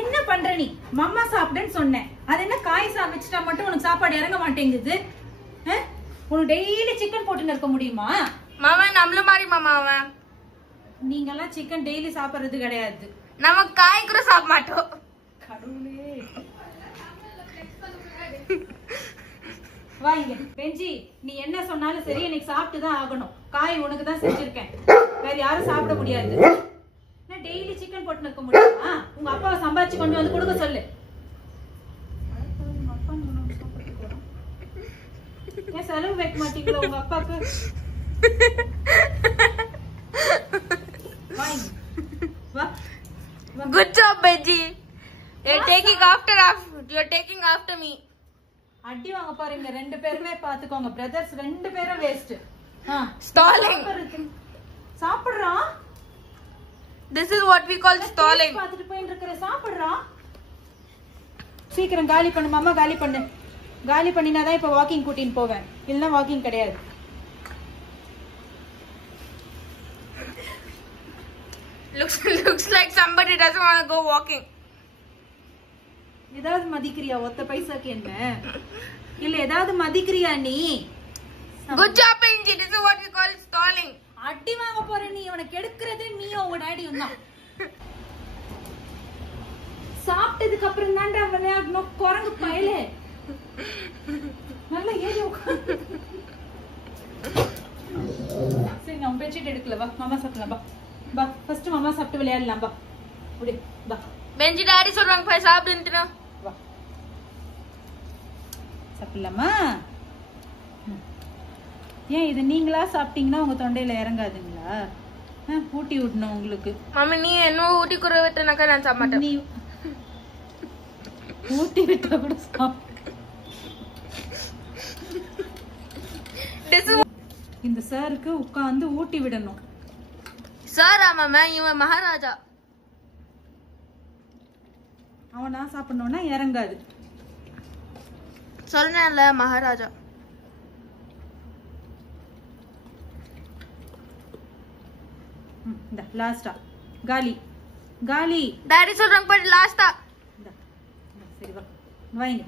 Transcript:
என்ன பண்ற நீ? மம்மா சாப்பிடுன்னு சொன்னேன். அது என்ன காய் வச்சுட்டா மட்டும் உனக்கு சாப்பாடு இறங்க மாட்டேங்குது? உனக்கு டெய்லி சிக்கன் போட்டுன்னு இருக்க முடியுமா? மாமா நம்மள மாதிரி மாமா அவன். நீங்க எல்லாம் சிக்கன் டெய்லி சாப்பிடுறது கிடையாது. நம்ம காய் கூட சாப்பிட மாட்டோம். கடவுளே. வாங்க பெஞ்சி, நீ என்ன சொன்னாலும் சரி எனக்கு சாப்பிட்டு தான் ஆகணும். காய் உனக்கு தான் செஞ்சிருக்கேன், வேற யாரும் சாப்பிட முடியாது. நான் டெய்லி சிக்கன் போட்டு இருக்க முடியுமா? உங்க அப்பாவை சம்பாதிச்சு கொண்டு வந்து கொடுக்க சொல்லு. ஏன் செலவு வைக்க மாட்டீங்களா உங்க அப்பாக்கு? Good job, Benji. You're taking after me. அடி வாங்க பாருங்க ரெண்டு பேருமே. பாத்துக்கோங்க பிரதர்ஸ் ரெண்டு பேரும் waste. Stalling. சாப்பிடுறான். This is what we call stalling. பாத்துட்டு போயிட்டு இருக்கற சாப்பிடுறான். சீக்கிரம் காலி பண்ணு மாமா, காலி பண்ணு. காலி பண்ணினாதான் இப்ப வாக்கிங் கூட்டின்னு போவேன், இல்லனா வாக்கிங் கிடையாது. Looks like somebody doesn't want to go walking. ஏதாவது மதிக்கிறியா ஒத்த பைசாக்கு? என்ன இல்ல ஏதாவது மதிக்கிறியா நீ? Good job, Benji. This is what we call stalling. அடி வாங்க போற நீ. உனக்கு எடுக்கிறது நீயும் உங்க டாடியும் தான். சாப்பிட்டதுக்கு அப்புறம் தான்டா விளையாடணும் குரங்கு பயலே. நல்லா ஏறி உட்காந்து. சரி நான் பெட்ஷீட் எடுக்கல, வா மாமா சாப்பிடலாம். வா வா ஃபர்ஸ்ட் மாமா சாப்பிட்டு விளையாடலாம். வா ஓடி வா. Benji டாடி சொல்றாங்க போய் சாப்பிடுன்னு. வா சாப்பிடலாமா? ஏன் இது நீங்களா சாப்பிட்டீங்கன்னா உங்க தொண்டையில இறங்காதுங்களா? ஊட்டி விடணும் உங்களுக்கு. மம்மி நீ என்ன ஊட்டி குறை விட்டனாக்கா நான் சாப்பிட மாட்டேன். நீ ஊட்டி விட்டா கூட சாப்பிடு. இந்த சாருக்கு உட்கார்ந்து ஊட்டி விடணும். சார் ஆமா இவன் மகாராஜா. அவனா சாப்பிடணும்னா இறங்காது. சொன்னேன்ல மகாராஜா. இந்த லாஸ்டா காலி காலி. டாடி சொல்றாங்க போய் லாஸ்டா. சரி வா வைங்க.